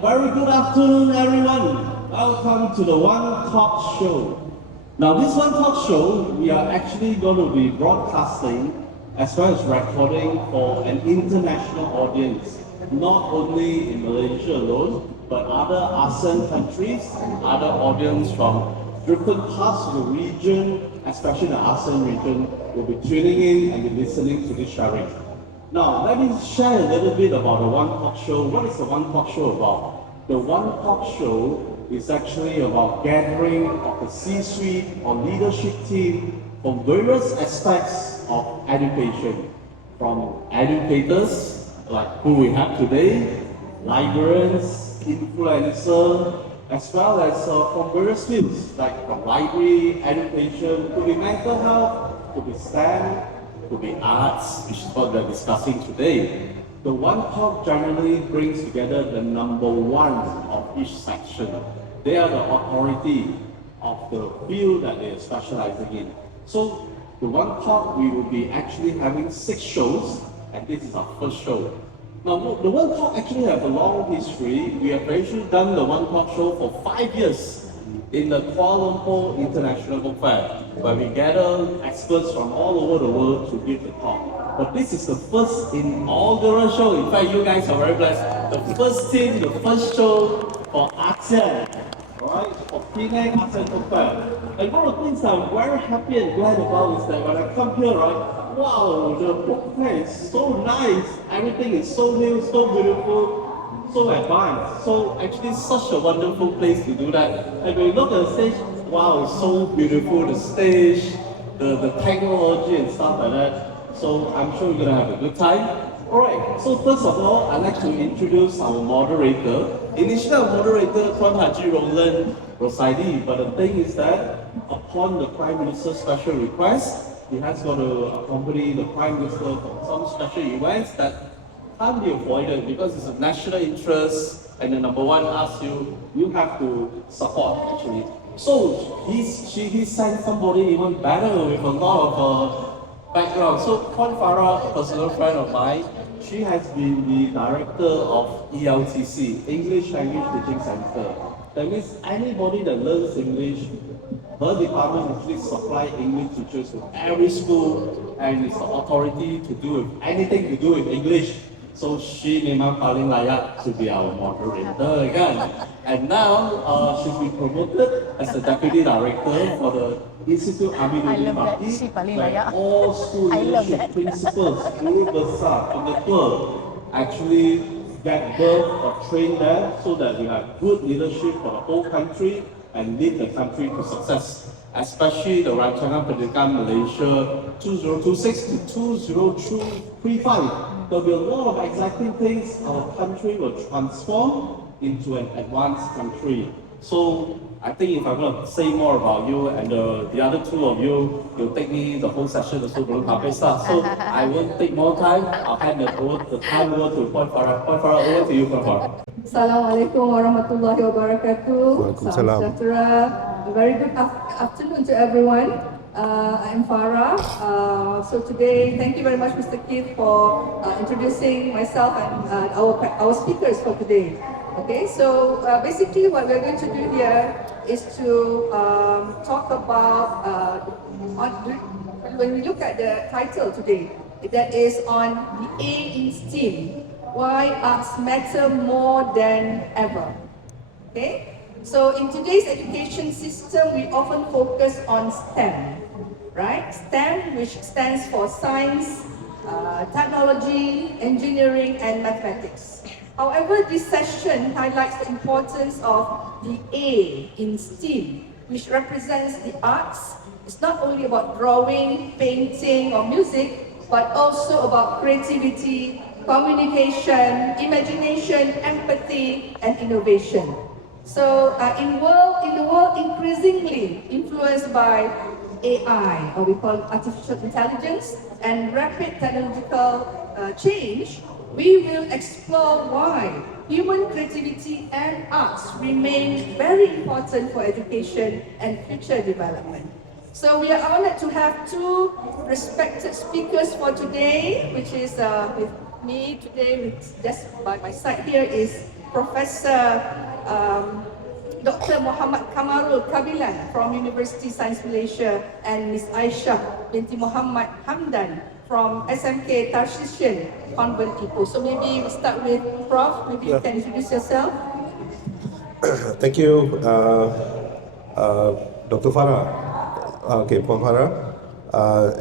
very good afternoon, everyone. Welcome to the One Talk Show. Now, this One Talk Show, we are actually going to be broadcasting as well as recording for an international audience, not only in Malaysia alone, but other ASEAN countries, other audience from different parts of the region, especially the ASEAN region, will be tuning in and be listening to this sharing. Now, let me share a little bit about the One Talk Show. What is the One Talk Show about? The One Talk Show is actually about gathering of the C-suite or leadership team from various aspects of education, from educators, like who we have today, librarians, influencers, as well as from various fields, like from library, education, could be mental health, could be STEM, could be arts, which is what we're discussing today. The One Talk generally brings together the number one of each section. They are the authority of the field that they are specializing in. So the One Talk, we will be actually having 6 shows, and this is our first show. Now, the One Talk actually have a long history. We have actually done the One Talk show for 5 years in the Kuala Lumpur International Book Fair, where we gather experts from all over the world to give the talk. But this is the first inaugural show. In fact, you guys are very blessed. The first team, the first show for ASEAN, right? For PENANG ASEAN Book Fair. And one of the things I'm very happy and glad about is that when I come here, right, wow, the book fair is so nice. Everything is so new, so beautiful, so advanced. So actually such a wonderful place to do that. And when you look at the stage, wow, it's so beautiful, the stage, the technology and stuff like that. So I'm sure you're gonna have a good time. Alright, so first of all, I'd like to introduce our moderator. Initially our moderator, Tuan Haji Roland Rosidi, but the thing is that upon the Prime Minister's special request, he has got to accompany the Prime Minister for some special events that can't be avoided because it's a national interest, and the number one asks you have to support actually. So he sent somebody even better with a lot of background. So Puan Farah, a personal friend of mine, she has been the director of ELTC, English Language Teaching Center. That means anybody that learns English, her department actually supply English teachers to every school, and it's the authority to do with anything to do with English. So she memang paling layak to be our moderator, kan? And now she's been promoted as the deputy director for the Institute Aminuddin Bakti, where all school leadership principals, guru besar, pengetua, actually get birth or train there so that we have good leadership for the whole country and lead the country to success. Especially the Rancangan Pendidikan Malaysia 2026 to 2035. There'll be a lot of exciting things. Our country will transform into an advanced country. So I think if I'm going to say more about you and the other two of you, you'll take me the whole session also belum habis lah. So I won't take more time. I'll hand the time over to Puan Farah. Puan Farah, over to you, Puan Farah. Assalamualaikum warahmatullahi wabarakatuh. Salam sejahtera. A very good afternoon to everyone. I'm Farah. So today, thank you very much, Mr. Keith, for introducing myself and our speakers for today. Okay, so basically what we're going to do here is to talk about, when we look at the title today, that is on the A in STEAM, why arts matter more than ever. Okay, so in today's education system, we often focus on STEM, right? STEM, which stands for science, technology, engineering, and mathematics. However, this session highlights the importance of the A in STEAM, which represents the arts. It's not only about drawing, painting, or music, but also about creativity, communication, imagination, empathy, and innovation. So in the world increasingly influenced by AI, or we call it artificial intelligence, and rapid technological change, we will explore why human creativity and arts remain very important for education and future development. So we are honored to have 2 respected speakers for today, which is with me today, just by my side here is Professor Dr. Muhammad Kamarul Kabilan from University Science Malaysia and Miss Aisyah binti Muhammad Hamdan from SMK Tarshishian Convent Ipoh. So maybe we start with Prof. Maybe you can introduce yourself. Thank you, Dr. Farah, Puan Farah,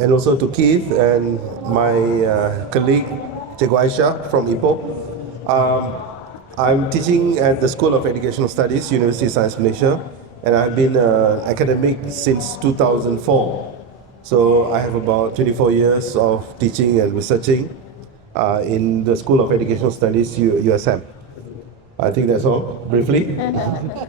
and also to Keith and my colleague, Cikgu Aisyah from Ipoh. I'm teaching at the School of Educational Studies, University of Science Malaysia, and I've been academic since 2004. So I have about 24 years of teaching and researching in the School of Educational Studies, USM. I think that's all, briefly.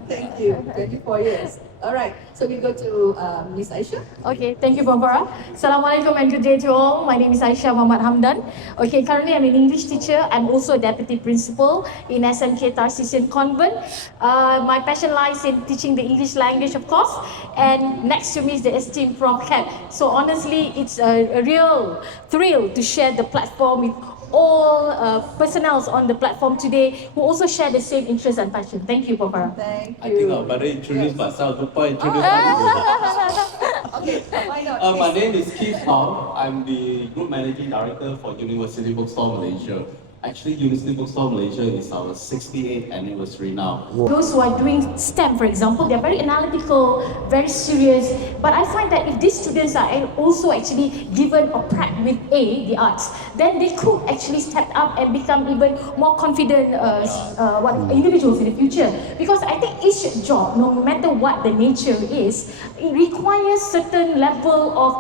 Thank you. 24 years. All right. So we go to Miss Aisyah. Okay, thank you, Barbara. Assalamualaikum and good day to all. My name is Aisyah Muhammad Hamdan. Okay, currently I'm an English teacher. I'm also a deputy principal in SMK Tarshishian Convent. My passion lies in teaching the English language, of course. And next to me is the esteemed Prof. Kat. So honestly, it's a real thrill to share the platform with all personnels on the platform today who also share the same interest and passion. Thank you, Barbara. Thank you. I think I better introduce myself before I introduce myself. Okay, why not? My name is Keith Hong. I'm the Group Managing Director for University Bookstore Malaysia. Actually, University Bookstore Malaysia is our 68th anniversary now. Those who are doing STEM, for example, they're very analytical, very serious. But I find that if these students are also actually given a prep with the arts, then they could actually step up and become even more confident individuals in the future. Because I think each job, no matter what the nature is, it requires certain level of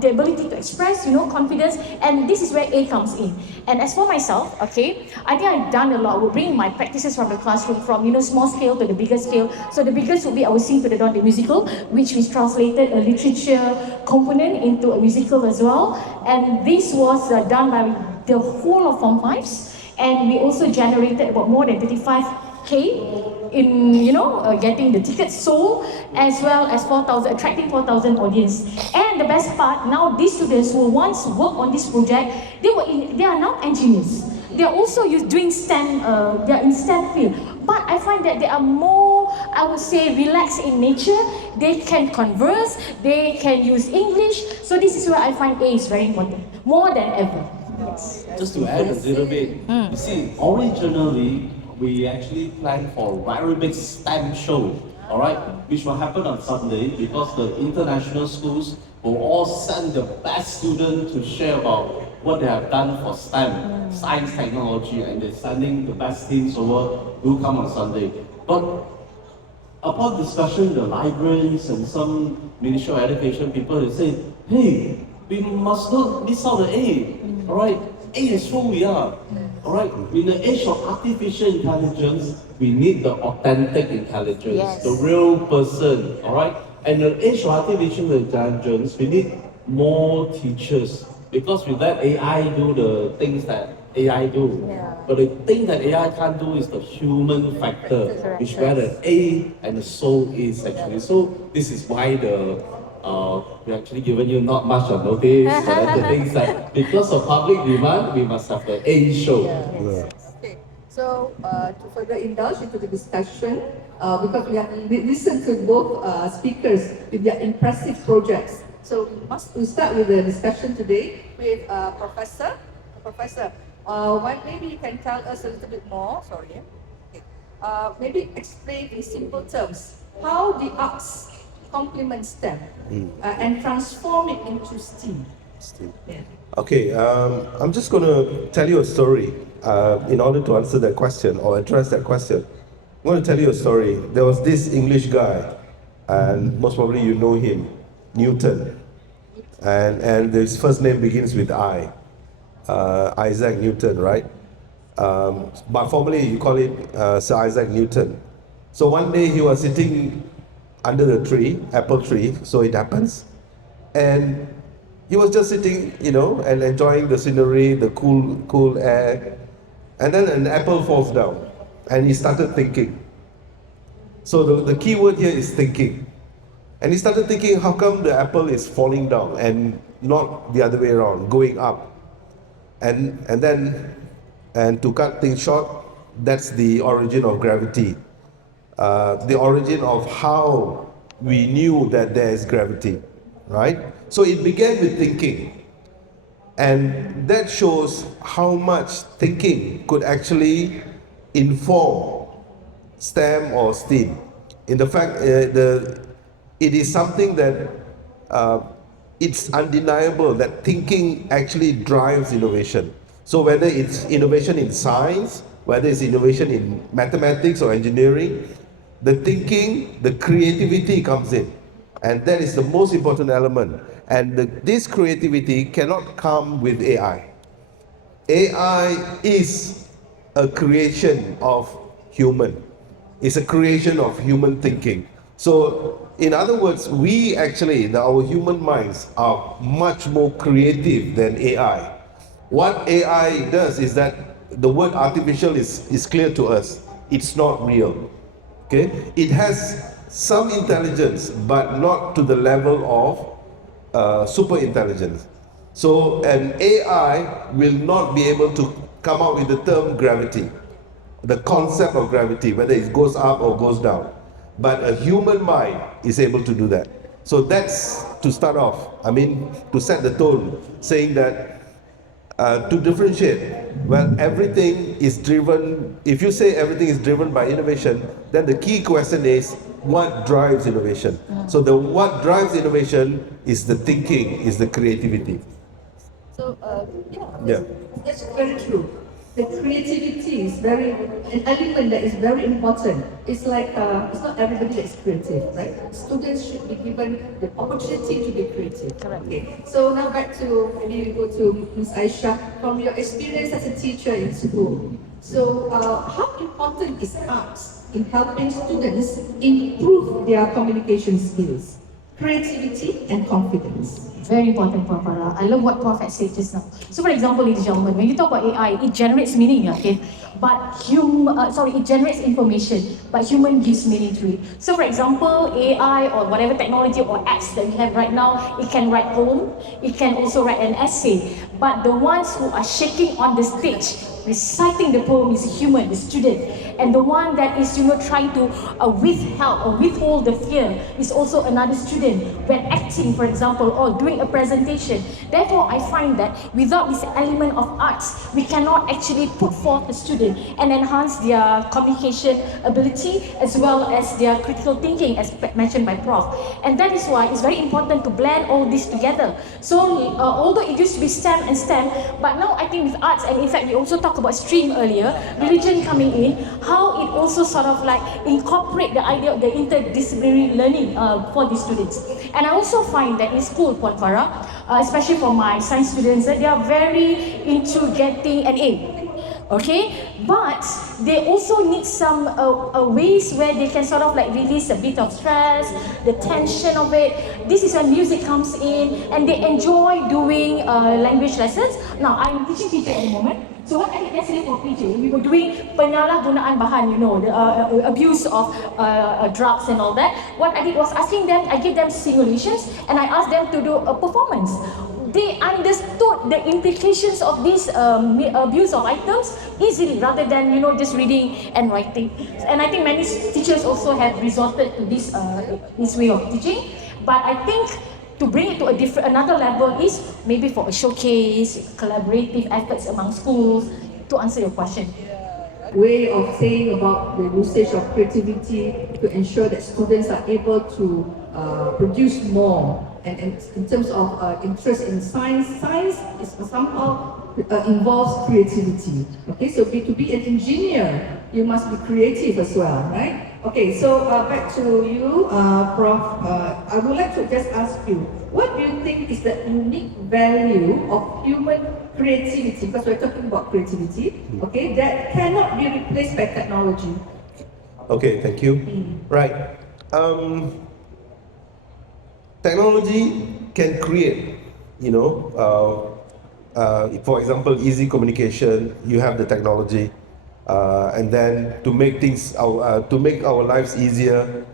the ability to express, confidence, and this is where A comes in. And as for myself, okay, I think I've done a lot. We're bringing my practices from the classroom from small scale to the bigger scale. So the biggest would be our Sing to the Dawn, the musical, which we translated a literature component into a musical as well. And this was done by the whole of Form 5s, and we also generated about more than 35K in getting the tickets sold, as well as attracting 4,000 audience. And the best part, now these students who once worked on this project, they are now engineers. They are also doing STEM. They are in STEM field. But I find that they are more, I would say, relaxed in nature. They can converse. They can use English. So this is where I find A is very important, more than ever. Yes. Just to add a little bit, you see, originally we actually planned for a very big STEM show, all right, which will happen on Sunday because the international schools will all send the best students to share about what they have done for STEM, science, technology, and they're sending the best teams over. Do come on Sunday. But upon discussion, the libraries and some Ministry of Education people, they say, hey, we must not miss out the A, all right? A is who we are. All right, in the age of artificial intelligence, we need the authentic intelligence, the real person, all right? And in the age of artificial intelligence, we need more teachers because we let AI do the things that AI do. But the thing that AI can't do is the human factor, which where the A and the soul is actually. So this is why we're actually giving you not much of notice, so that's the things that because of public demand, we must have the A show. Okay, so to further indulge into the discussion, because we have listened to both speakers with their impressive projects, so we start with the discussion today with Professor. Maybe you can tell us a little bit more. Sorry. Okay. Maybe explain in simple terms how the arts complement STEM and transform it into STEAM. Yeah. Okay, I'm just going to tell you a story in order to answer that question or address that question. I'm going to tell you a story. There was this English guy, and most probably you know him, Newton. And his first name begins with I. Isaac Newton, right? But formally you call it Sir Isaac Newton. So one day he was sitting under the tree, apple tree, so it happens. And he was just sitting, and enjoying the scenery, the cool air. And then an apple falls down, and he started thinking. So the key word here is thinking. And he started thinking, how come the apple is falling down and not the other way around, going up? And to cut things short, That's the origin of gravity. The origin of how we knew that there is gravity, right? So it began with thinking. And that shows how much thinking could actually inform STEM or STEAM. In the fact, it is something that it's undeniable that thinking actually drives innovation. So whether it's innovation in science, whether it's innovation in mathematics or engineering, the thinking, the creativity comes in. And that is the most important element. And this creativity cannot come with AI. AI is a creation of human. It's a creation of human thinking. So, in other words, we actually, our human minds are much more creative than AI. What AI does is that the word artificial is clear to us. It's not real. Okay? It has some intelligence, but not to the level of super intelligence. So an AI will not be able to come up with the term gravity, the concept of gravity, whether it goes up or goes down. But a human mind is able to do that. So that's to start off. I mean, to set the tone, saying that to differentiate, well, everything is driven, if you say everything is driven by innovation, then the key question is, what drives innovation? So the what drives innovation is the thinking, is the creativity. So, Yeah. that's very true. The creativity is an element that is very important. It's like, it's not everybody that is creative, right? Students should be given the opportunity to be creative. Correct. Okay. So now back to, maybe we go to Ms. Aisha, from your experience as a teacher in school. So, how important is arts in helping students improve their communication skills, creativity, and confidence? Very important, Prof. Farah. I love what Prof had said just now. So, for example, ladies and gentlemen, when you talk about AI, it generates meaning, okay? But it generates information, but human gives meaning to it. So, for example, AI or whatever technology or apps that we have right now, it can write poem, it can also write an essay. But the ones who are shaking on the stage, reciting the poem is a human, the student. And the one that is, trying to withhold the fear is also another student. When acting, for example, or doing a presentation. Therefore, I find that without this element of arts, we cannot actually put forth the student and enhance their communication ability as well as their critical thinking, as mentioned by Prof. And that is why it's very important to blend all this together. So, although it used to be STEM and STEM, but now I think with arts, and in fact, we also talked about stream earlier, religion coming in, how it also sort of like incorporate the idea of the interdisciplinary learning for the students. And I also find that in school, Puan Farah, especially for my science students, they are very into getting an A. Okay, but they also need some ways where they can sort of like release a bit of stress, the tension of it. This is when music comes in and they enjoy doing language lessons. Now, I'm teaching teacher at the moment. So what I did yesterday for PJ, we were doing penyalahgunaan bahan, the abuse of drugs and all that. What I did was asking them, I gave them simulations and I asked them to do a performance. They understood the implications of this abuse of items easily rather than just reading and writing. And I think many teachers also have resorted to this way of teaching. But I think to bring it to another level is maybe for a showcase, collaborative efforts among schools. To answer your question. Way of saying about the usage of creativity to ensure that students are able to produce more. And in terms of interest in science is somehow involves creativity. Okay, so to be an engineer, you must be creative as well, right? Okay, so back to you, Prof. I would like to just ask you, what do you think is the unique value of human creativity? Because we're talking about creativity, okay, that cannot be replaced by technology. Okay, thank you. Right. Technology can create, for example, easy communication. You have the technology, and then to make our lives easier,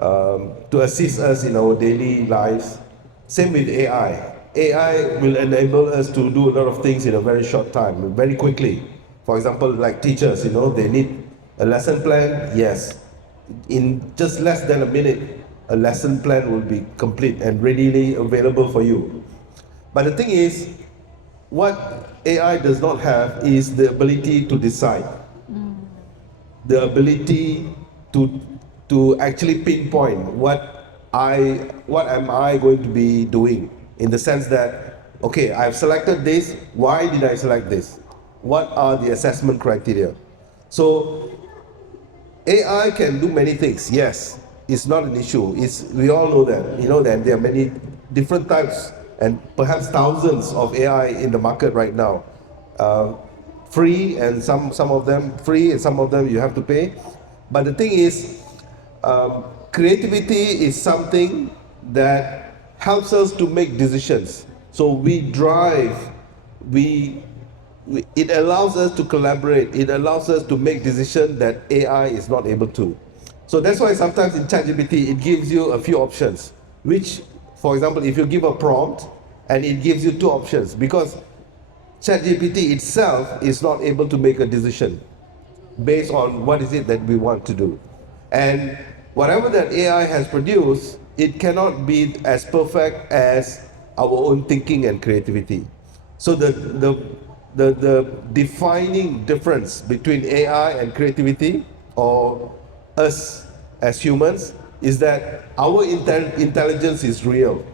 to assist us in our daily lives. Same with AI. AI will enable us to do a lot of things in a very short time, very quickly. For example, like teachers, they need a lesson plan. Yes, in just less than a minute, a lesson plan will be complete and readily available for you. But the thing is, what AI does not have is the ability to decide, the ability to actually pinpoint what am I going to be doing, in the sense that, okay, I've selected this, why did I select this? What are the assessment criteria? So AI can do many things, yes, it's not an issue. We all know that, that there are many different types and perhaps thousands of AI in the market right now. Free, and some of them free, and some of them you have to pay. But the thing is, creativity is something that helps us to make decisions. So it allows us to collaborate. It allows us to make decisions that AI is not able to. So that's why sometimes in ChatGPT, it gives you a few options, which, for example, if you give a prompt and it gives you two options, because ChatGPT itself is not able to make a decision based on what is it that we want to do. And whatever that AI has produced, it cannot be as perfect as our own thinking and creativity. So the defining difference between AI and creativity, or us as humans, is that our intelligence is real.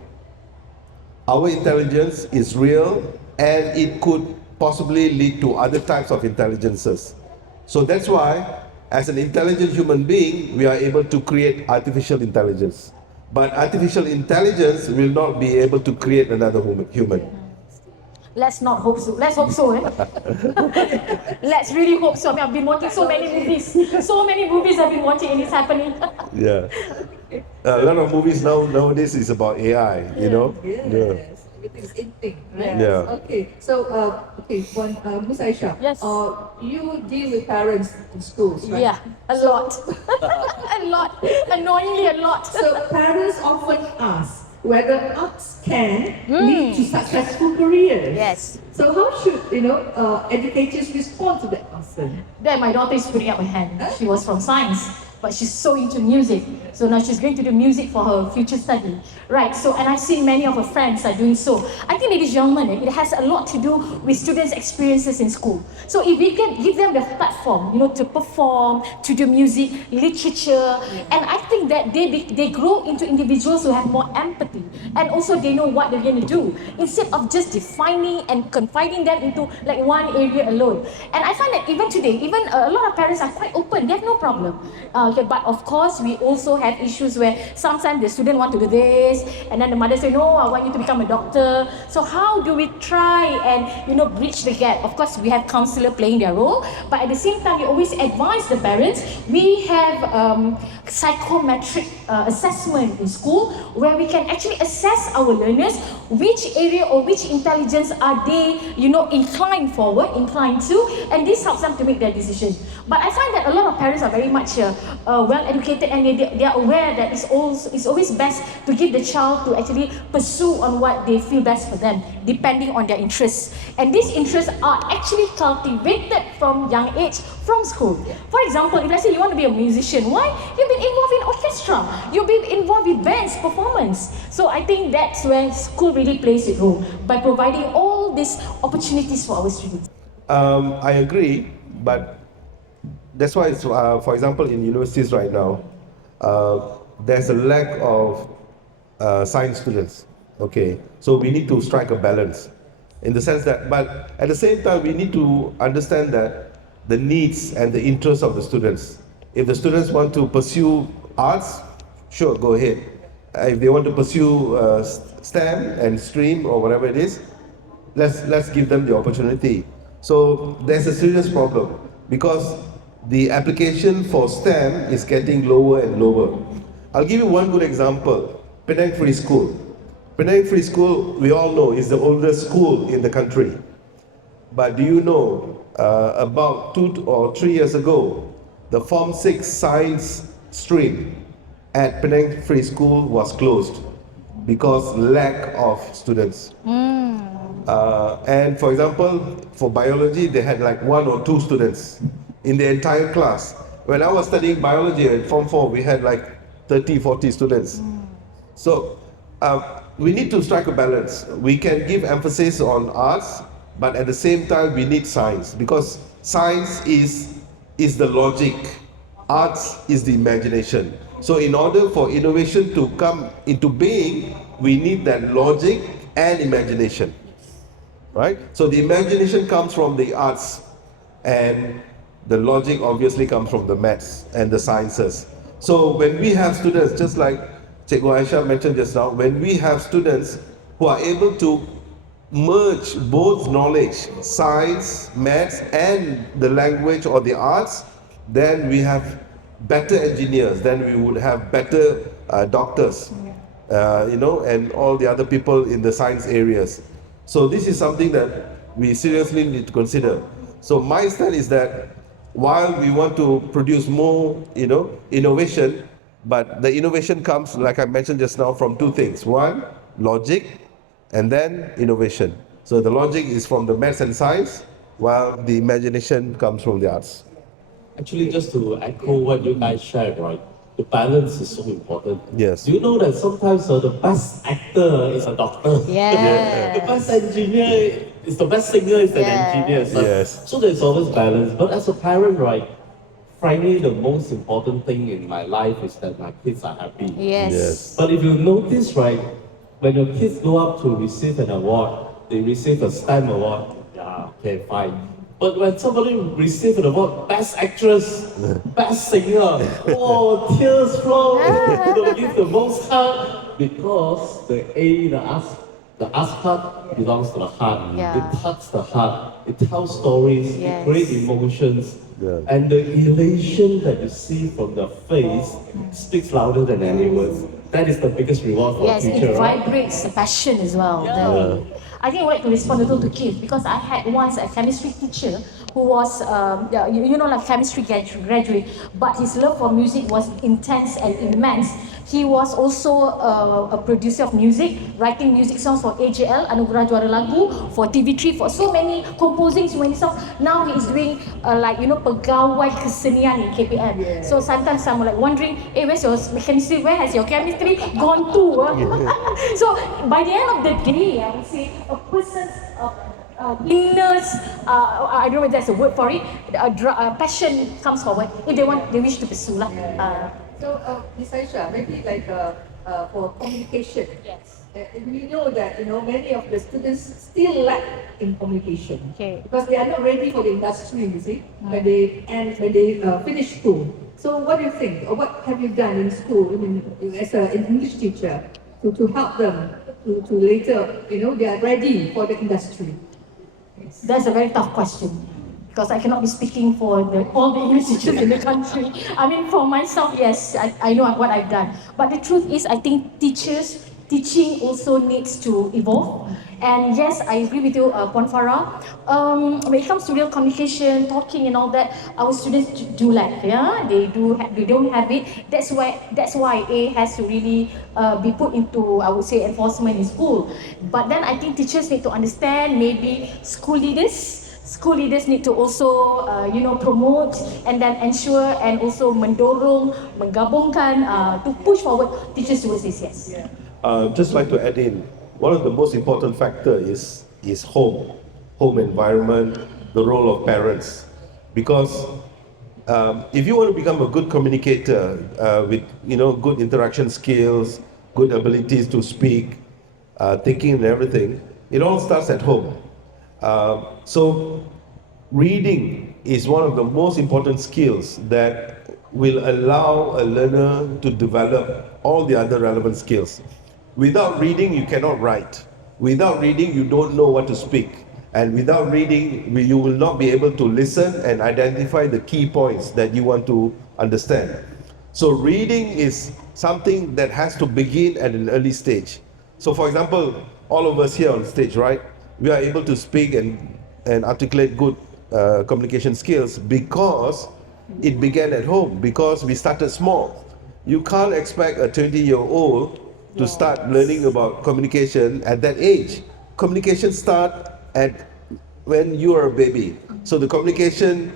Our intelligence is real, and it could possibly lead to other types of intelligences. So that's why, as an intelligent human being, we are able to create artificial intelligence. But artificial intelligence will not be able to create another human. Let's not hope so. Let's hope so, eh? Let's really hope so. I mean, I've been watching so many movies. So many movies I've been watching, and it's happening. Yeah. A lot of movies nowadays is about AI, Yes. Yeah. Everything's in thing, right? Yeah. Okay, so, Ms. Aisha, Yes. you deal with parents in schools, right? Yeah, a lot. A lot. Annoyingly, a lot. So parents often ask whether arts can lead to successful careers. Yes. So how should educators respond to that concern? Then my daughter is putting up her hand. She was from science, but she's so into music. So now she's going to do music for her future study. Right, so, and I've seen many of her friends are doing so. I think, ladies and gentlemen, it has a lot to do with students' experiences in school. So if we can give them the platform, to perform, to do music, literature, and I think that they grow into individuals who have more empathy, and also they know what they're going to do, instead of just defining and confining them into like one area alone. And I find that even today, even a lot of parents are quite open, they have no problem. But of course, we also have issues where sometimes the student want to do this, and then the mother say, no, I want you to become a doctor. So how do we try and bridge the gap? Of course, we have counselor playing their role, but at the same time, we always advise the parents. We have psychometric assessment in school, where we can actually assess our learners, which area or which intelligence are they inclined to, and this helps them to make their decision. But I find that a lot of parents are very much well educated, and they are aware that it's always best to give the child to actually pursue on what they feel best for them, depending on their interests. And these interests are actually cultivated from young age, from school. For example, if let's say you want to be a musician, why? You've been involved in orchestra, you've been involved with bands, performance. So I think that's where school really plays its role, by providing all these opportunities for our students. I agree, but that's why it's, for example, in universities right now, there's a lack of science students. Okay, so we need to strike a balance, in the sense that, but at the same time, we need to understand that the needs and the interests of the students. If the students want to pursue arts, sure, go ahead. If they want to pursue STEM and stream or whatever it is, let's give them the opportunity. So there's a serious problem, because the application for STEM is getting lower and lower. I'll give you one good example. Penang Free School. Penang Free School, we all know, is the oldest school in the country. But do you know, about 2 or 3 years ago, the Form 6 science stream at Penang Free School was closed. because lack of students. And for example, for biology, they had like 1 or 2 students in the entire class. When I was studying biology at Form 4, we had like 30, 40 students. So we need to strike a balance. We can give emphasis on arts, but at the same time, we need science, because science is the logic, arts is the imagination. So in order for innovation to come into being, we need that logic and imagination, right? So the imagination comes from the arts, and the logic obviously comes from the maths and the sciences. So when we have students, just like Cikgu Aisha mentioned just now, when we have students who are able to merge both knowledge, science, maths, and the language or the arts, then we have better engineers, then we would have better doctors, and all the other people in the science areas. So this is something that we seriously need to consider. So my stand is that while we want to produce more, innovation, but the innovation comes, like I mentioned just now, from 2 things. One, logic, and then innovation. So the logic is from the maths and science, while the imagination comes from the arts. Actually, just to echo what you guys shared, right? The balance is so important. Yes. Do you know that sometimes the best actor is a doctor? Yeah. The best engineer is the best singer is an Yeah. engineer. So, Yes. so there's always balance. But as a parent, right? Frankly, the most important thing in my life is that my kids are happy. Yes. But if you notice, right, when your kids go up to receive an award, they receive a STEM award. Yeah, okay, fine. But when somebody receives an award, best actress, best singer, oh, tears flow. Give the most heart, because the ask part belongs to the heart. Yeah. It touches the heart. It tells stories. Yes. It creates emotions. Yeah. And the elation that you see from the face speaks louder than any words. That is the biggest reward for Yes, a teacher, it right? vibrates the passion as well. Yeah. I think I would like to respond a little to Keith, because I had once a chemistry teacher who was, like chemistry graduate, but his love for music was intense and immense. He was also a producer of music, writing music songs for AJL, Anugerah Juara Lagu, for TV3, for so many composing, so many songs. Now he is doing pegawai kesenian in KPM. Yeah. So sometimes I'm like wondering, hey, where's your chemistry? Where has your chemistry gone to? So by the end of the day, I would say a person's inner, I don't know if that's a word for it, passion comes forward if they wish to pursue lah. So, Ms. Aisha, maybe like for communication. Yes. We know that many of the students still lack in communication, Okay. because they are not ready for the industry. You see, when they finish school. So, what do you think, or what have you done in school? I mean, as an English teacher, to help them to later, they are ready for the industry. That's a very tough question, because I cannot be speaking for all the English teachers in the country. I mean, for myself, yes, I know what I've done. But the truth is, I think teaching also needs to evolve. And yes, I agree with you, Puan Farah. When it comes to real communication, talking and all that, our students do lack. Yeah, they don't have it. That's why A has to really be put into, I would say, enforcement in school. But then I think teachers need to understand. Maybe school leaders need to also, promote and then ensure and also mendorong, menggabungkan to push forward teachers towards this. Yes. Just like to add in, one of the most important factor is home environment, the role of parents, because if you want to become a good communicator with good interaction skills, good abilities to speak, thinking and everything, it all starts at home. So reading is one of the most important skills that will allow a learner to develop all the other relevant skills. Without reading, you cannot write. Without reading, you don't know what to speak. And without reading, you will not be able to listen and identify the key points that you want to understand. So reading is something that has to begin at an early stage. So for example, all of us here on stage, right? We are able to speak and articulate good communication skills because it began at home, because we started small. You can't expect a 20-year-old to start learning about communication at that age. Communication start at when you are a baby. So the communication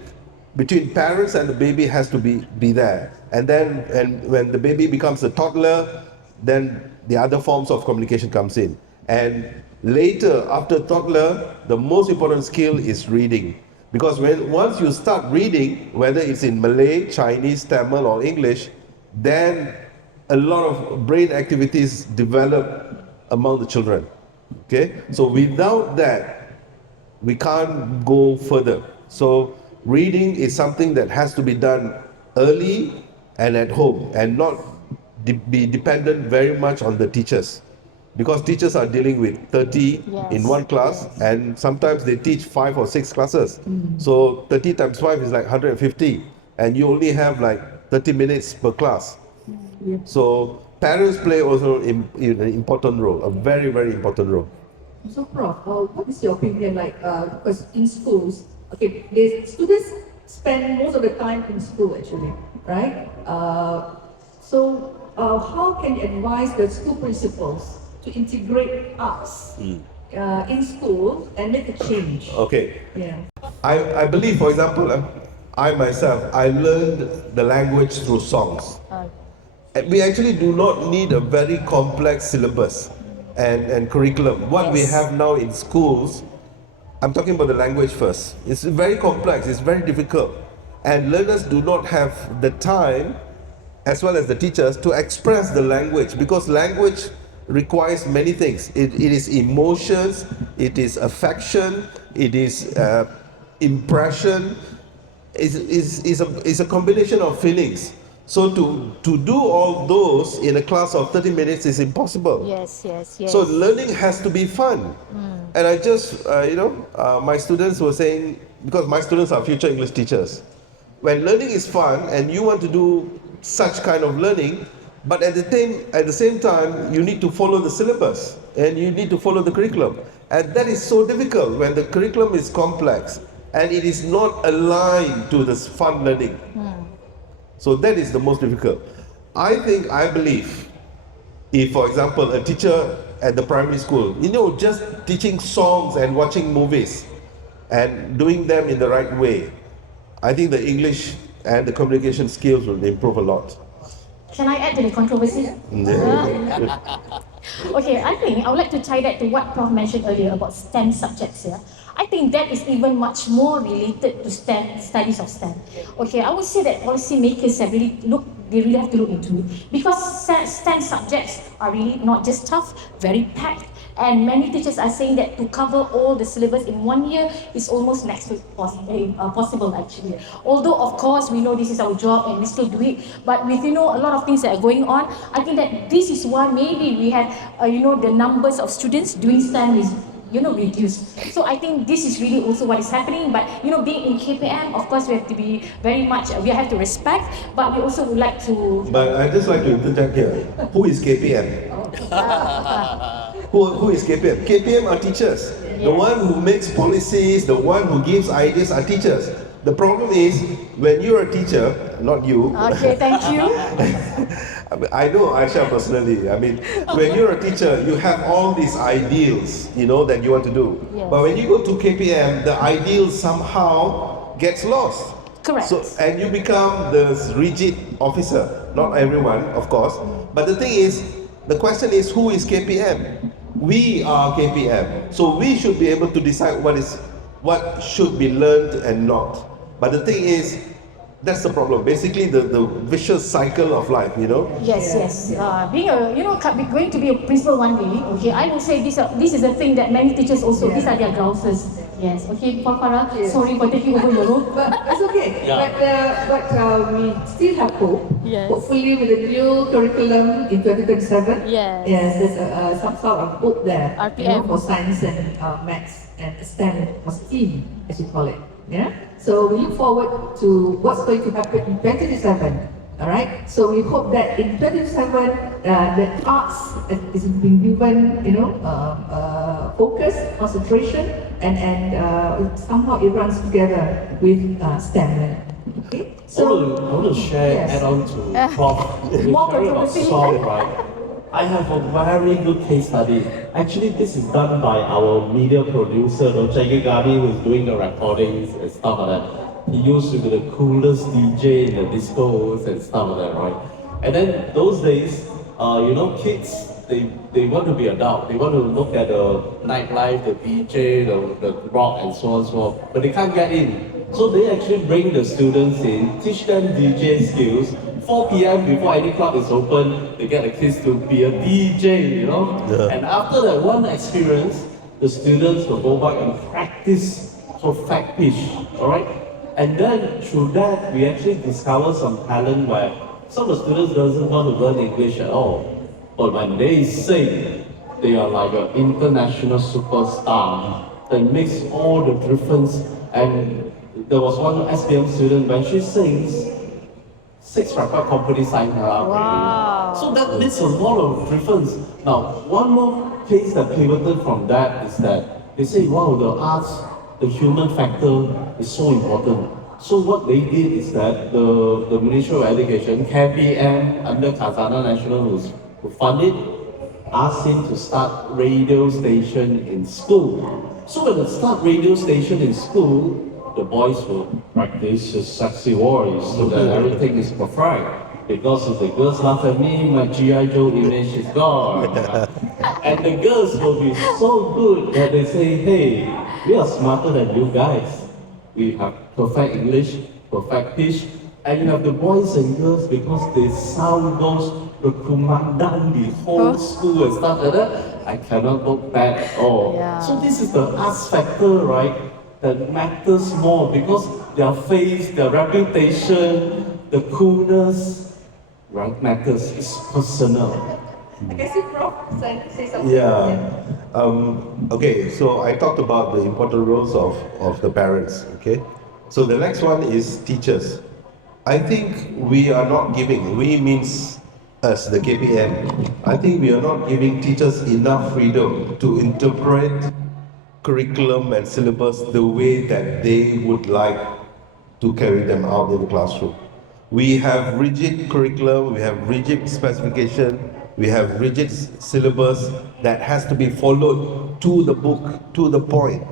between parents and the baby has to be there. And then when the baby becomes a toddler, then the other forms of communication comes in. And later, after toddler, the most important skill is reading. Because once you start reading, whether it's in Malay, Chinese, Tamil or English, then a lot of brain activities develop among the children. Okay? So without that, we can't go further. So reading is something that has to be done early and at home, and not be dependent very much on the teachers. Because teachers are dealing with 30 in one class, and sometimes they teach 5 or 6 classes. So 30 times 5 is like 150, and you only have like 30 minutes per class. So parents play also an important role, a very, very important role. So, Prof, what is your opinion like? Because in schools, okay, the students spend most of the time in school actually, right? So, how can you advise the school principals to integrate arts in school and make a change? Okay. Yeah. I believe, for example, I myself, I learned the language through songs. We actually do not need a very complex syllabus and curriculum. What we have now in schools, I'm talking about the language first. It's very complex, it's very difficult. And learners do not have the time, as well as the teachers, to express the language, because language requires many things. It is emotions, it is affection, it is impression, is a combination of feelings. So to do all those in a class of 30 minutes is impossible. Yes. So learning has to be fun. And I just, my students were saying, because my students are future English teachers, when learning is fun and you want to do such kind of learning, but at the same time, you need to follow the syllabus and you need to follow the curriculum. And that is so difficult when the curriculum is complex and it is not aligned to this fun learning. So that is the most difficult. I believe, if, for example, a teacher at the primary school, just teaching songs and watching movies and doing them in the right way, I think the English and the communication skills will improve a lot. Can I add to the controversy? Okay, I think I would like to tie that to what Prof mentioned earlier about STEM subjects here. I think that is even much more related to STEM, studies of STEM. Okay, I would say that policymakers have they really have to look into it, because STEM subjects are really not just tough, very packed, and many teachers are saying that to cover all the syllabus in 1 year is almost next to possible actually. Although of course we know this is our job and we still do it, but with a lot of things that are going on, I think that this is why maybe we have the numbers of students doing STEM is reduced. So I think this is really also what is happening. But being in KPM, of course we have to be we have to respect, but we also would like to. But I just like to interject here. Who is KPM? Who is KPM? KPM are teachers. The one who makes policies, the one who gives ideas are teachers. The problem is when you're a teacher, not you. Okay, thank you. I know Aisha personally. I mean, when you're a teacher, you have all these ideals, that you want to do. Yes. But when you go to KPM, the ideals somehow gets lost. Correct. So, and you become the rigid officer. Not everyone, of course. But the thing is, the question is, who is KPM? We are KPM. So we should be able to decide what should be learned and not. But the thing is, that's the problem. Basically, the vicious cycle of life, Yes. Being going to be a principal one day. Okay, I will say this is a thing that many teachers also. These are their grouses. Yes. Okay, Farah. Yes. Sorry for taking over your role. But it's okay. Yeah. But we still have hope. Yes. Hopefully, with the new curriculum in 2027, Yes. there's some sort of hope there. RPM. For science and maths and STEM or STEAM, as you call it. Yeah. So we look forward to what's going to happen in 2027. All right. So we hope that in 2027, the arts is being given, focus, concentration, and somehow it runs together with STEM. Okay. I want to share, add on to Prof. More sharing about controversy. song, right? I have a very good case study. Actually, this is done by our media producer, Jaggi Gadi, who is doing the recordings and stuff like that. He used to be the coolest DJ in the discos and stuff like that, right? And then those days, kids, they want to be adult. They want to look at the nightlife, the DJ, the rock, and so on and so on. But they can't get in. So they actually bring the students in, teach them DJ skills. 4 p.m. before any club is open, they get the kids to be a DJ, Yeah. And after that one experience, the students will go back and practice perfect pitch, alright? And then through that, we actually discover some talent where some of the students doesn't want to learn English at all. But when they sing, they are like an international superstar that makes all the difference. And there was one SPM student, when she sings, 6 record companies signed her up already. So that makes a lot of difference. Now, one more case that pivoted from that is that they say, wow, the arts, the human factor is so important. So what they did is that the Ministry of Education, KPM, under Khazanah National, who funded, asked him to start radio station in school. So when they start radio station in school, the boys will practice a sexy voice so that everything is perfect. Because if the girls laugh at me, my G.I. Joe image is gone. And the girls will be so good that they say, hey, we are smarter than you guys. We have perfect English, perfect pitch, and you have the boys and girls because they sound those the kumandan, the whole school and stuff like that. I cannot look bad at all. Yeah. So this is the arts factor, right? That matters more because their face, their reputation, the coolness, right, matters. It's personal. I can see Prof say something. Yeah. Okay, so I talked about the important roles of the parents, okay? So the next one is teachers. I think we are not giving, we means us, the KPM, I think we are not giving teachers enough freedom to interpret curriculum and syllabus the way that they would like to carry them out in the classroom. We have rigid curriculum, we have rigid specification, we have rigid syllabus that has to be followed to the book, to the point.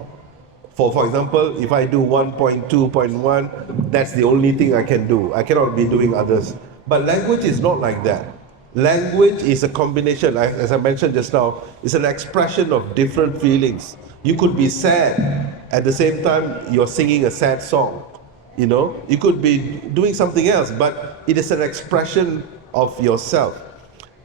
For example, if I do 1.2.1, that's the only thing I can do. I cannot be doing others. But language is not like that. Language is a combination, as I mentioned just now, it's an expression of different feelings. You could be sad, at the same time you're singing a sad song. You could be doing something else, but it is an expression of yourself.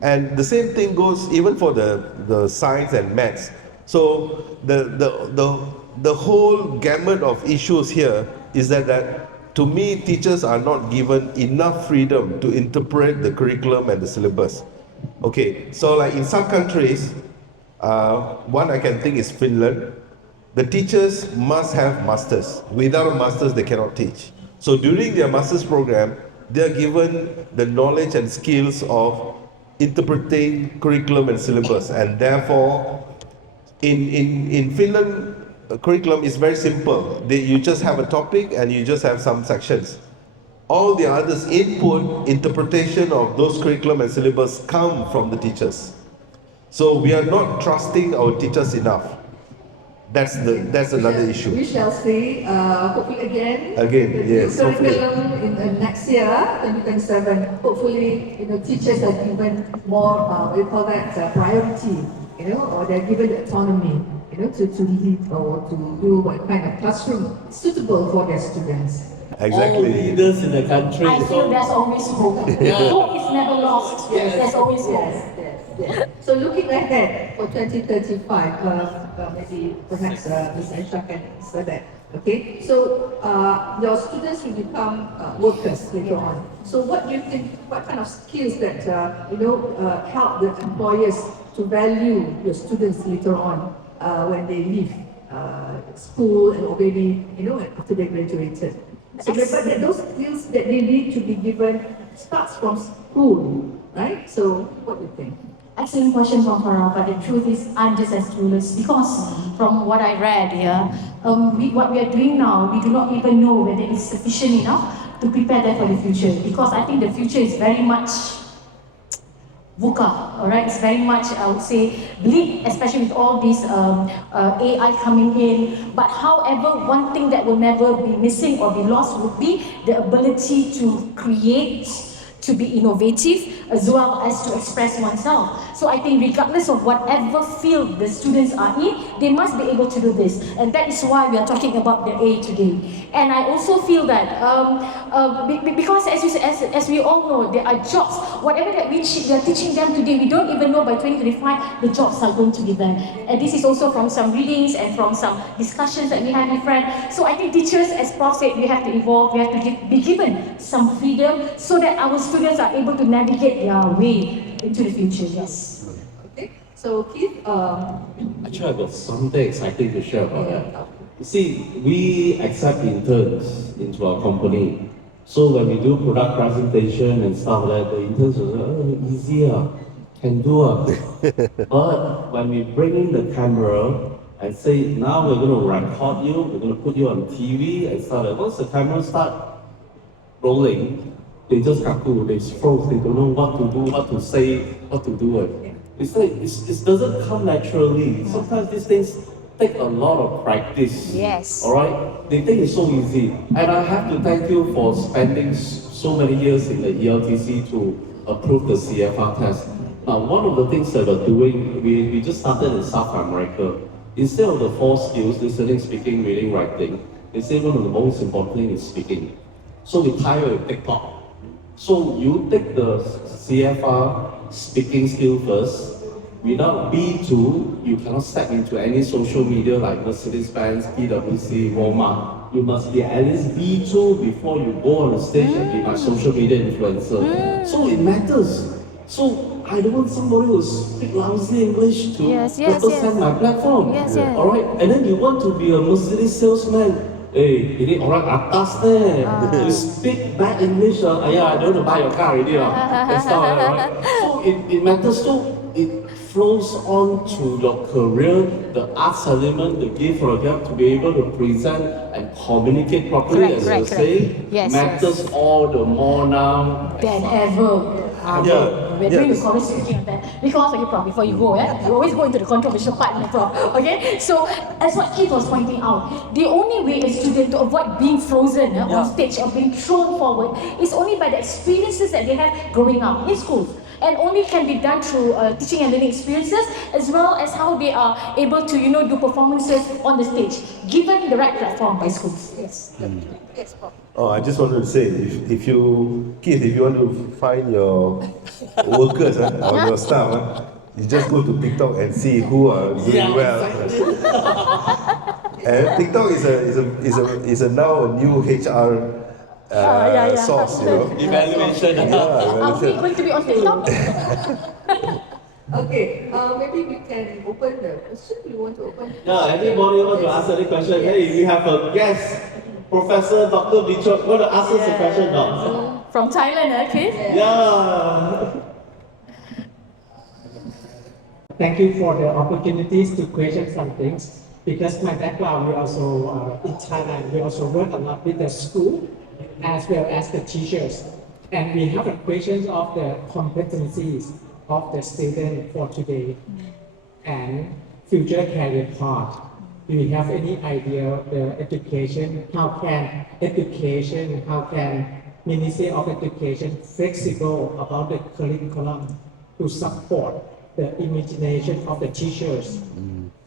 And the same thing goes even for the science and maths. So the whole gamut of issues here is that to me, teachers are not given enough freedom to interpret the curriculum and the syllabus. Okay, so like in some countries, one I can think is Finland. The teachers must have masters. Without a masters, they cannot teach. So during their master's program, they are given the knowledge and skills of interpreting curriculum and syllabus, and therefore, in Finland, curriculum is very simple. You just have a topic and you just have some sections. All the others input, interpretation of those curriculum and syllabus come from the teachers. So we are not trusting our teachers enough. That's another issue. We shall see, hopefully again. Again, yes, The hopefully. curriculum in the next year, 2027, hopefully, teachers are given more, we call that priority, or they're given the autonomy, to lead or to do what kind of classroom suitable for their students. All Exactly. leaders in the country. I feel there's always hope. Hope is never lost. Yes, There's always hope. yes. So looking ahead for 2035, maybe perhaps Ms. Aisha can answer that. Okay, so your students will become workers later on. So what do you think, what kind of skills that help the employers to value your students later on when they leave school and maybe after they graduated? So but those skills that they need to be given starts from school, right? So what do you think? Excellent question from Farah, but the truth is I'm just as clueless because from what I read here, what we are doing now, we do not even know whether it's sufficient enough to prepare them for the future, because I think the future is very much VUCA, all right? It's very much, I would say, bleak, especially with all these AI coming in. But however, one thing that will never be missing or be lost would be the ability to create, to be innovative, as well as to express oneself. So I think regardless of whatever field the students are in, they must be able to do this. And that is why we are talking about the A today. And I also feel that, because as we all know, there are jobs, whatever that we are teaching them today, we don't even know by 2025, the jobs are going to be there. And this is also from some readings and from some discussions that we had with friends. So I think teachers, as Prof said, we have to evolve, we have to be given some freedom so that our students are able to navigate their way into the future. Yes. Okay. So Keith, Actually, I've got something exciting to share about that. You see, we accept interns into our company. So when we do product presentation and stuff like that, the interns will say, oh, easier, can do. But when we bring in the camera and say, now we're going to record you, we're going to put you on TV and stuff like that. Once the camera start rolling, they just kaku, they froze, they don't know what to do, what to say, what to do. It's like, it doesn't come naturally. Sometimes these things take a lot of practice. Yes. Alright? They think it's so easy. And I have to thank you for spending so many years in the ELTC to approve the CFR test. Now, one of the things that we're doing, we just started in South America. Instead of the 4 skills, listening, speaking, reading, writing, they say one of the most important things is speaking. So we tie it with TikTok. So you take the CFR speaking skill first. Without B2, you cannot step into any social media like Mercedes-Benz, PwC, Walmart. You must be at least B2 before you go on the stage and be my social media influencer. So it matters. So I don't want somebody who speaks lousy English to represent my platform. Alright? And then you want to be a Mercedes salesman. Hey, ini orang atas ni. You speak bad English, I don't want to buy your car already. That's not right. So it matters too. It flows on to your career, the arts element, the gift for a gift to be able to present and communicate properly, as you say, matters all the more now Than ever. We're doing the college speaking of that. Because, okay, Prof, before you go, you always go into the controversial part, Prof. Okay? So, as what Keith was pointing out, the only way a student to avoid being frozen on stage or being thrown forward is only by the experiences that they have growing up in schools. And only can be done through teaching and learning experiences, as well as how they are able to, do performances on the stage, given the right platform by schools. Yes. Yes, Prof. Oh, I just wanted to say, if you, Keith, if you want to find your workers or your staff, you just go to TikTok and see who are doing well. And TikTok is a now a new HR source, Evaluation. Are we going to be on TikTok? okay, maybe we can open the question. You want to open? Yeah, anybody want to ask any question? Hey, we have a guest, Professor Dr. Vichok. Want to ask us a question now? From Thailand, Keith? Yeah. Thank you for the opportunities to question some things. Because my background, we also in Thailand, we also work a lot with the school as well as the teachers. And we have a question of the competencies of the student for today and future career path. Do you have any idea of the education? How can Ministry of Education flexible about the curriculum to support the imagination of the teachers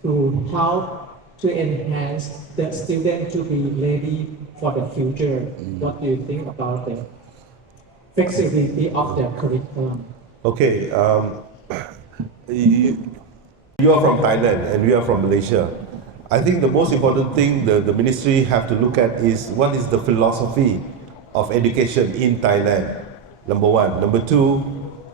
to help to enhance the student to be ready for the future? What do you think about the flexibility of the curriculum? Okay, you are from Thailand and we are from Malaysia. I think the most important thing the ministry have to look at is what is the philosophy of education in Thailand, number one. Number two,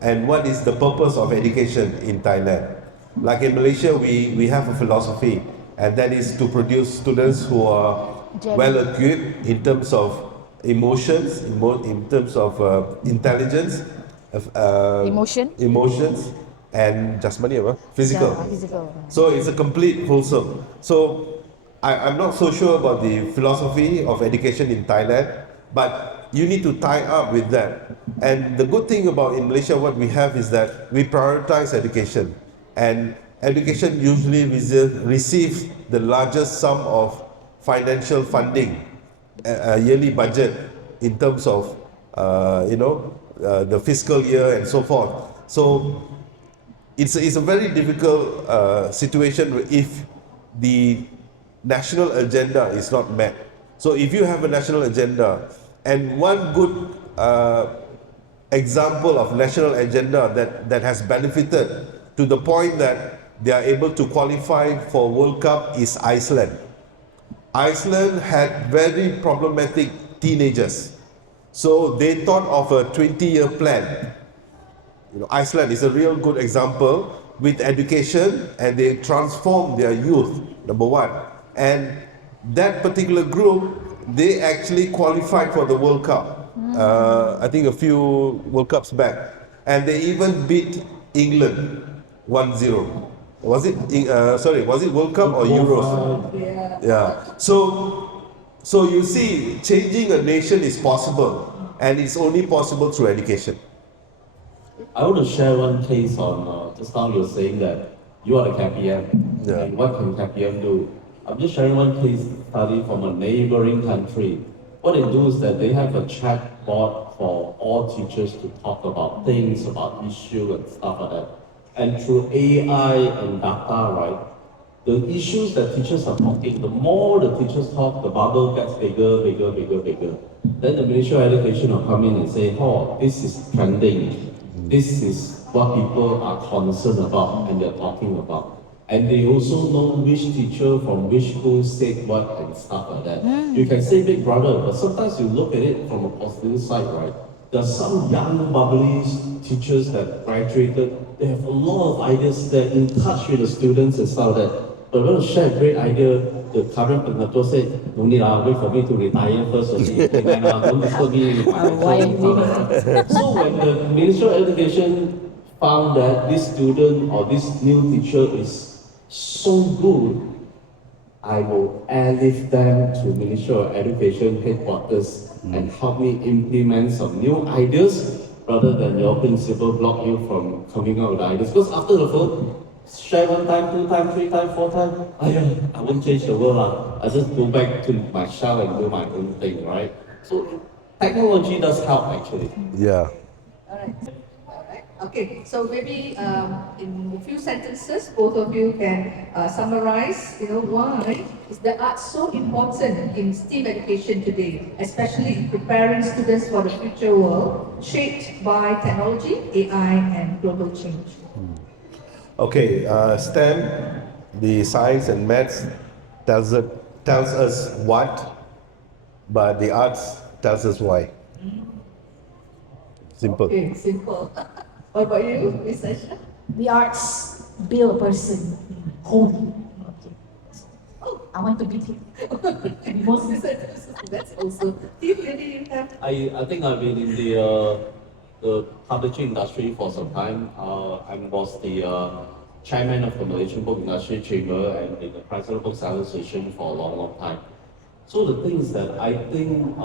and what is the purpose of education in Thailand? Like in Malaysia, we have a philosophy, and that is to produce students who are well equipped in terms of emotions, in terms of intelligence, emotions, and jasmani, physical. So it's a complete wholesome. So I'm not so sure about the philosophy of education in Thailand, but you need to tie up with that. And the good thing about in Malaysia, what we have is that we prioritize education. And education usually receives the largest sum of financial funding, a yearly budget in terms of, the fiscal year and so forth. So it's a very difficult situation if the national agenda is not met. So if you have a national agenda, and one good example of national agenda that has benefited to the point that they are able to qualify for World Cup is Iceland. Iceland had very problematic teenagers. So they thought of a 20-year plan. Iceland is a real good example with education, and they transformed their youth, number one. And that particular group, they actually qualified for the World Cup. I think a few World Cups back. And they even beat England 1-0. Was it World Cup or Euros? Yeah. So you see, changing a nation is possible, and it's only possible through education. I want to share one case on, just now you're saying that you are the KPM, and what can KPM do? I'm just sharing one case study from a neighboring country. What they do is that they have a chat board for all teachers to talk about things, about issue and stuff like that. And through AI and data, right, the issues that teachers are talking, the more the teachers talk, the bubble gets bigger. Then the Ministry of Education will come in and say, oh, this is trending. This is what people are concerned about and they're talking about. And they also know which teacher from which school said what and stuff like that. You can say big brother, but sometimes you look at it from a positive side, right? There's some young, bubbly teachers that graduated, they have a lot of ideas, they're in touch with the students and stuff like that. But I'm going to share a great idea. The current Pengatur said, no need, wait for me to retire first. Don't disturb me. So when the Ministry of Education found that this student or this new teacher is so good, I will airlift them to Ministry of Education headquarters and help me implement some new ideas rather than your principal block you from coming out with ideas. Because after the vote, share one time, 2 times, 3 times, 4 times, I won't change the world. I just go back to my shell and do my own thing, right? So technology does help actually. Yeah. All right. Okay, so maybe in a few sentences, both of you can summarize, why is the arts so important in STEAM education today, especially in preparing students for the future world shaped by technology, AI, and global change. Okay, STEM, the science and maths tells us what, but the arts tells us why. Simple. Okay, simple. What about you, Ms. Aisha? The arts build a person whole. Oh, I want to be him. That's also. Maybe you have. I think I've been in the publishing industry for some time. I was the chairman of the Malaysian Book Industry Chamber and the president of Book Sellers Association for a long time. So the thing is that I think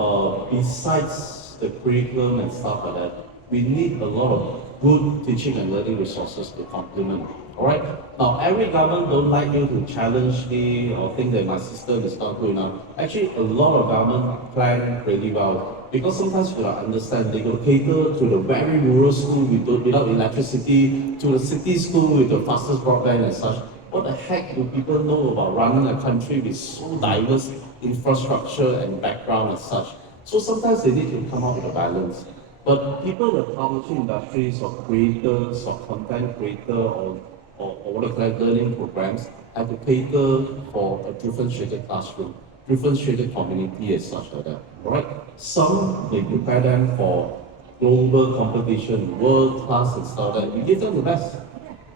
besides the curriculum and stuff like that, we need a lot of good teaching and learning resources to complement. Alright? Now every government don't like you to challenge me or think that my system is not good enough. Actually a lot of government plan really well. Because sometimes we don't understand, they will cater to the very rural school without electricity, to the city school with the fastest broadband and such. What the heck do people know about running a country with so diverse infrastructure and background and such? So sometimes they need to come up with a balance. But people in the publishing industries or creators or content creator or what do you call it, learning programs have to cater for a differentiated classroom, differentiated community and such like that. Right? Some may prepare them for global competition, world class and stuff like that. We give them the best.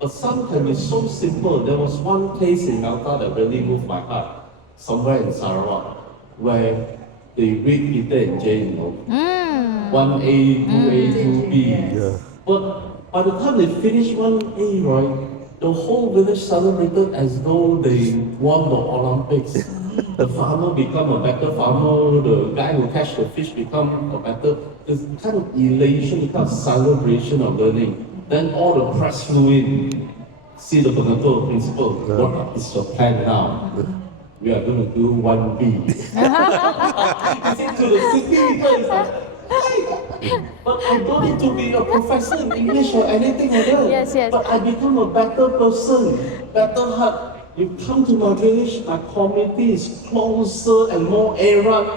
But some can be so simple. There was one case in Malta that really moved my heart, somewhere in Sarawak, where they read Peter and Jane, 1A, 2A, 2B. Yeah. But by the time they finished 1A, right, the whole village celebrated as though they won the Olympics. the farmer become a better farmer, the guy who catch the fish become a better, it's kind of elation, kind of celebration of learning. Then all the press flew in, see the Bengato principal, what is your plan now? We are going to do 1B. It's into the city, it's like, "Hey, but I don't need to be a professor in English or anything like that. Yes, yes. But I become a better person, better heart. You come to my village, my community is closer and more Arab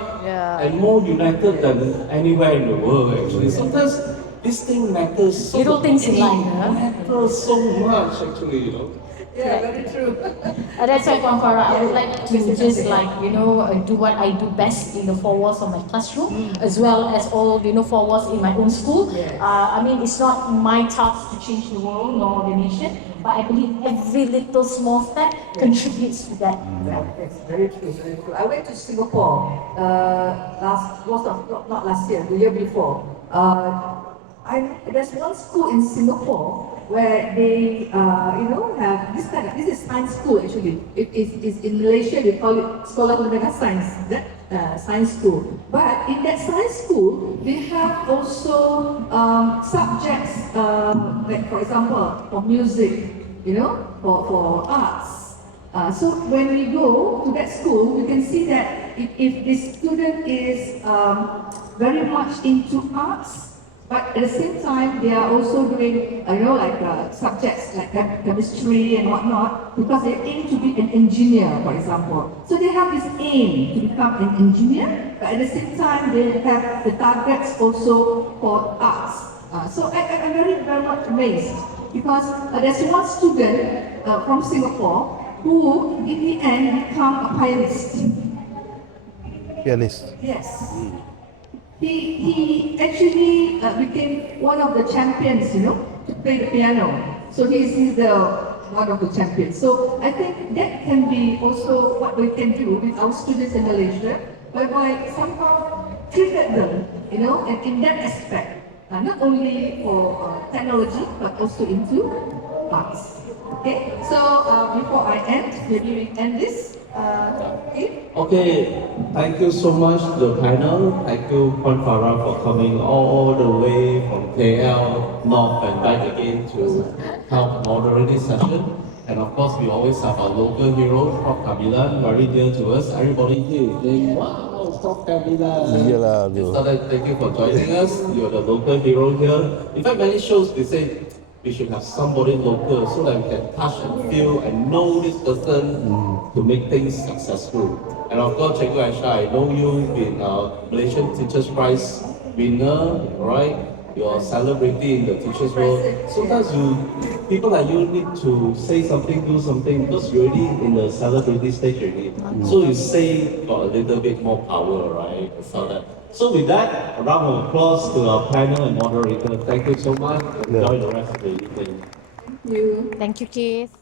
and more united than anywhere in the world actually. Sometimes this thing matters so Little much. things in life, It matters so much actually, you know. Yeah, very true. That's why, Puan Farah, I would like to just do what I do best in the four walls of my classroom, as well as all four walls in my own school. Yes. I mean, it's not my task to change the world nor the nation, but I believe every little small step contributes to that. Yes, very true, very true. I went to Singapore not last year, the year before. There's one school in Singapore where they, have this is science school actually. It is in Malaysia, they call it Sekolah Menengah Science, science school. But in that science school, they have also subjects, like for example, for music, for arts. So when we go to that school, we can see that if the student is very much into arts, but at the same time, they are also doing, subjects like chemistry and whatnot, because they aim to be an engineer, for example. So they have this aim to become an engineer, but at the same time, they have the targets also for arts. So I'm very, very much amazed, because there's one student from Singapore who, in the end, become a pianist. Pianist. Yes. He actually became one of the champions, to play the piano. So he's the one of the champions. So I think that can be also what we can do with our students in Malaysia, whereby somehow trigger them, and in that aspect, not only for technology, but also into arts. Okay, so before I end, maybe we end this. Okay, thank you so much the panel. Thank you Puan Farah for coming all the way from KL North and back again to help moderate this session. And of course, we always have our local hero, Prof. Kabilan, very dear to us. Everybody here is saying, wow, Prof. Kabilan. Iyalah, tu. So thank you for joining us. You're the local hero here. In fact, many shows they say, we should have somebody local so that we can touch and feel and know this person to make things successful. And of course, Cikgu Aisha, I know you've been Malaysian Teachers Prize winner, right? You're a celebrity in the teachers world. Sometimes people like you need to say something, do something, because you're already in the celebrity stage already. So you say got a little bit more power, right? So with that, a round of applause to our panel and moderator. Thank you so much. Enjoy the rest of the evening. Thank you. Thank you, Keith.